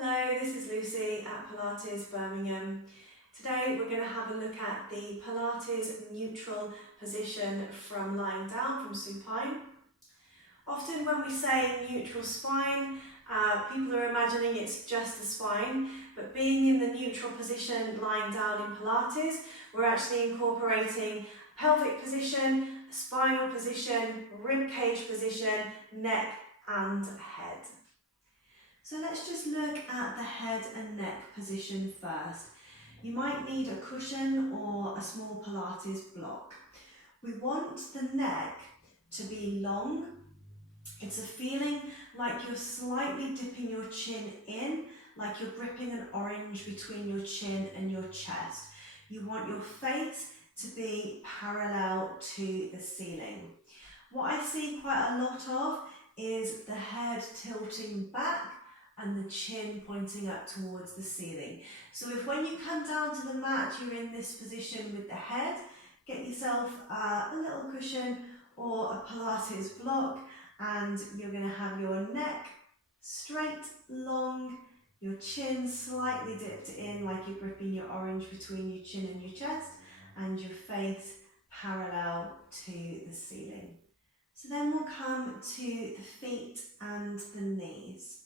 Hello, this is Lucy at Pilates Birmingham. Today we're going to have a look at the Pilates neutral position from lying down, from supine. Often when we say neutral spine, people are imagining it's just the spine, but being in the neutral position lying down in Pilates, we're actually incorporating pelvic position, spinal position, ribcage position, neck and head. So let's just look at the head and neck position first. You might need a cushion or a small Pilates block. We want the neck to be long. It's a feeling like you're slightly dipping your chin in, like you're gripping an orange between your chin and your chest. You want your face to be parallel to the ceiling. What I see quite a lot of is the head tilting back and the chin pointing up towards the ceiling. So if when you come down to the mat you're in this position with the head, get yourself a little cushion or a Pilates block, and you're going to have your neck straight, long, your chin slightly dipped in like you're gripping your orange between your chin and your chest, and your face parallel to the ceiling. So then we'll come to the feet and the knees.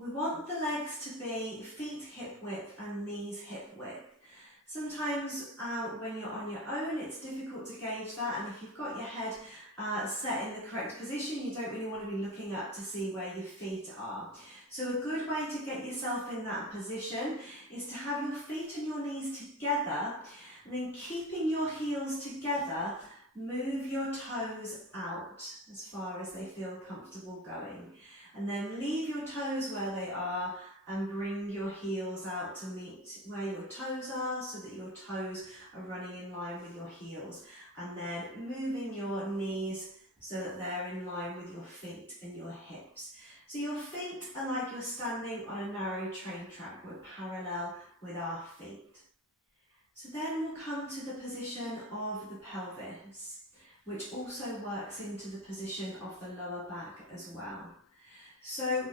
We want the legs to be feet hip width and knees hip width. Sometimes when you're on your own it's difficult to gauge that, and if you've got your head set in the correct position you don't really want to be looking up to see where your feet are. So a good way to get yourself in that position is to have your feet and your knees together, and then keeping your heels together, move your toes out as far as they feel comfortable going. And then leave your toes where they are and bring your heels out to meet where your toes are so that your toes are running in line with your heels. And then moving your knees so that they're in line with your feet and your hips. So your feet are like you're standing on a narrow train track. We're parallel with our feet. So then we'll come to the position of the pelvis, which also works into the position of the lower back as well. So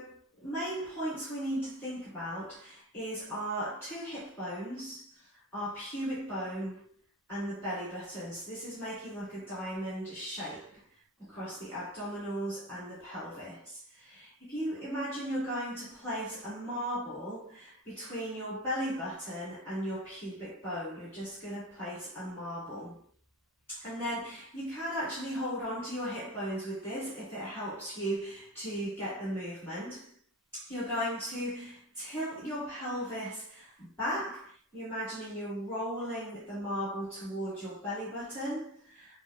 main points we need to think about is our two hip bones, our pubic bone and the belly button. So this is making like a diamond shape across the abdominals and the pelvis. If you imagine you're going to place a marble between your belly button and your pubic bone, you're just going to place a marble. And then you can actually hold on to your hip bones with this if it helps you to get the movement. You're going to tilt your pelvis back. You're imagining you're rolling the marble towards your belly button,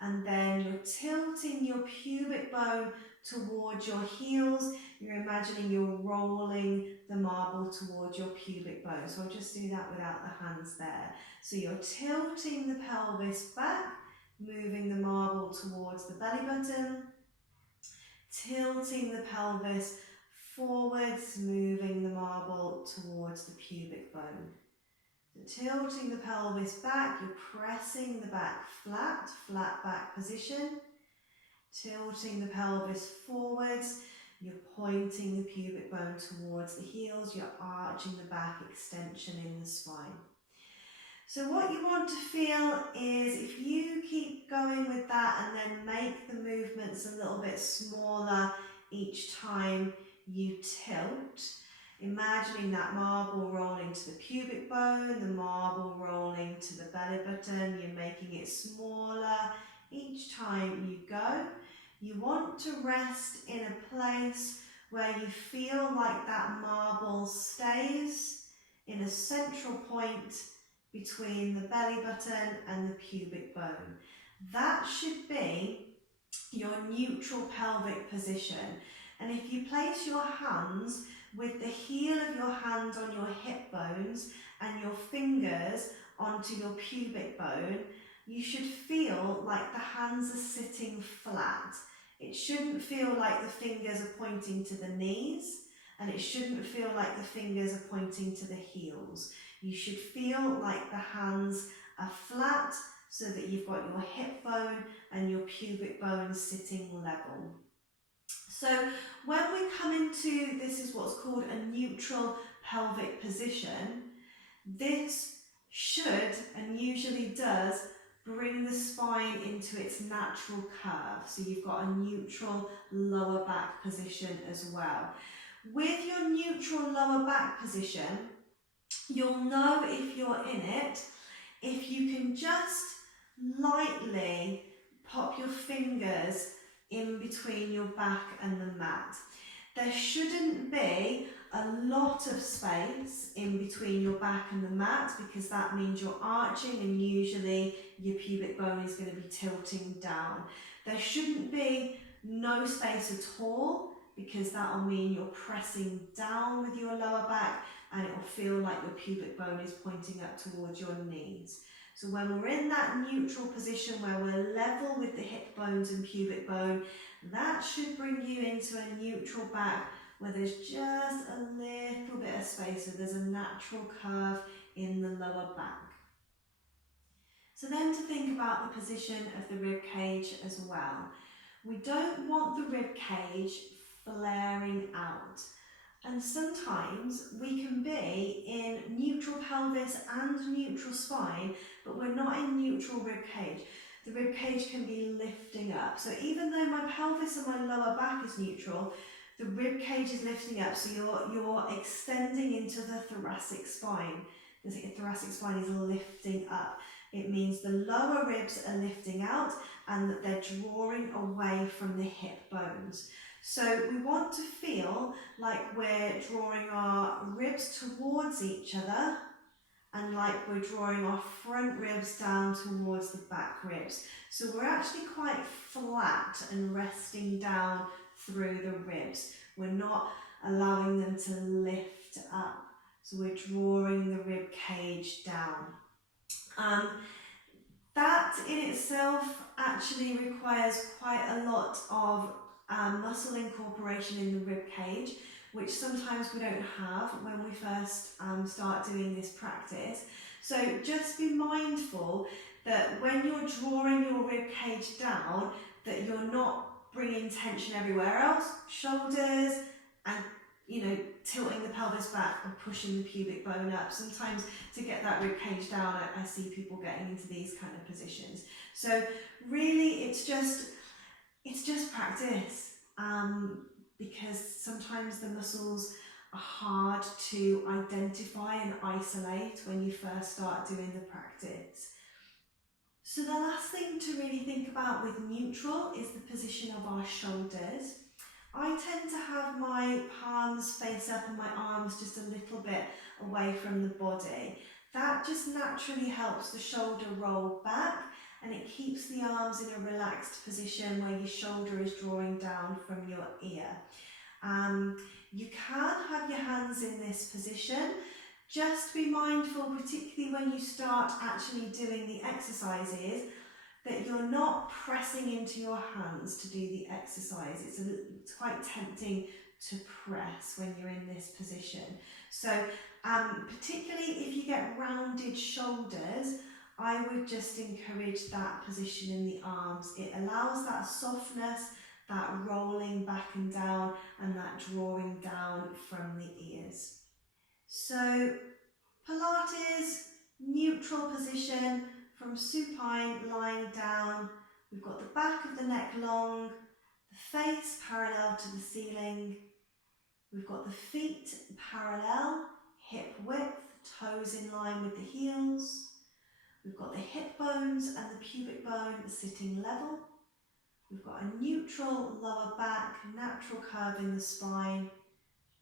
and then you're tilting your pubic bone towards your heels. You're imagining you're rolling the marble towards your pubic bone. So I'll just do that without the hands there. So you're tilting the pelvis back, moving the marble towards the belly button, tilting the pelvis forwards, moving the marble towards the pubic bone. So tilting the pelvis back, you're pressing the back flat, flat back position. Tilting the pelvis forwards, you're pointing the pubic bone towards the heels, you're arching the back extension in the spine. So what you want to feel is, if you keep going with that and then make the movements a little bit smaller each time you tilt, imagining that marble rolling to the pubic bone, the marble rolling to the belly button, you're making it smaller each time you go. You want to rest in a place where you feel like that marble stays in a central point between the belly button and the pubic bone. That should be your neutral pelvic position. And if you place your hands with the heel of your hand on your hip bones and your fingers onto your pubic bone, you should feel like the hands are sitting flat. It shouldn't feel like the fingers are pointing to the knees, and it shouldn't feel like the fingers are pointing to the heels. You should feel like the hands are flat so that you've got your hip bone and your pubic bone sitting level. So when we come into, this is what's called a neutral pelvic position, this should and usually does bring the spine into its natural curve. So you've got a neutral lower back position as well. With your neutral lower back position, you'll know if you're in it if you can just lightly pop your fingers in between your back and the mat. There shouldn't be a lot of space in between your back and the mat, because that means you're arching and usually your pubic bone is going to be tilting down. There shouldn't be no space at all, because that will mean you're pressing down with your lower back and it will feel like your pubic bone is pointing up towards your knees. So when we're in that neutral position where we're level with the hip bones and pubic bone, that should bring you into a neutral back where there's just a little bit of space, so there's a natural curve in the lower back. So then to think about the position of the rib cage as well. We don't want the rib cage flaring out. And sometimes we can be in neutral pelvis and neutral spine, but we're not in neutral rib cage. The rib cage can be lifting up. So even though my pelvis and my lower back is neutral, the rib cage is lifting up. So you're extending into the thoracic spine. The thoracic spine is lifting up. It means the lower ribs are lifting out and that they're drawing away from the hip bones. So we want to feel like we're drawing our ribs towards each other and like we're drawing our front ribs down towards the back ribs. So we're actually quite flat and resting down through the ribs. We're not allowing them to lift up. So we're drawing the rib cage down. That in itself actually requires quite a lot of muscle incorporation in the rib cage, which sometimes we don't have when we first start doing this practice. So just be mindful that when you're drawing your rib cage down, that you're not bringing tension everywhere else, shoulders and tilting the pelvis back and pushing the pubic bone up. Sometimes to get that rib cage down, I see people getting into these kind of positions. So really it's just practice, because sometimes the muscles are hard to identify and isolate when you first start doing the practice. So the last thing to really think about with neutral is the position of our shoulders. I tend to have my palms face up and my arms just a little bit away from the body. That just naturally helps the shoulder roll back and it keeps the arms in a relaxed position where your shoulder is drawing down from your ear. You can have your hands in this position. Just be mindful, particularly when you start actually doing the exercises, that you're not pressing into your hands to do the exercise. It's quite tempting to press when you're in this position. So particularly if you get rounded shoulders, I would just encourage that position in the arms. It allows that softness, that rolling back and down, and that drawing down from the ears. So Pilates, neutral position from supine, lying down. We've got the back of the neck long, the face parallel to the ceiling. We've got the feet parallel, hip width, toes in line with the heels. We've got the hip bones and the pubic bone sitting level. We've got a neutral lower back, natural curve in the spine.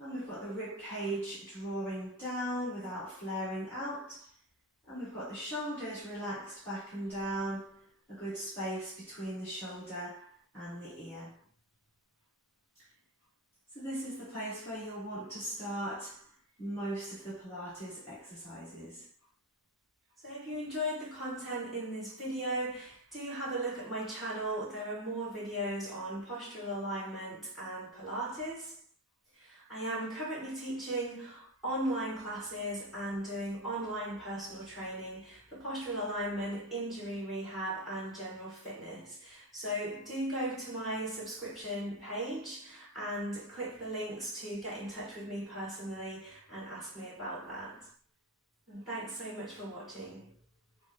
And we've got the rib cage drawing down without flaring out. And we've got the shoulders relaxed back and down, a good space between the shoulder and the ear. So this is the place where you'll want to start most of the Pilates exercises. So if you enjoyed the content in this video, do have a look at my channel. There are more videos on postural alignment and Pilates. I am currently teaching online classes and doing online personal training for postural alignment, injury rehab and general fitness. So do go to my subscription page and click the links to get in touch with me personally and ask me about that. And thanks so much for watching.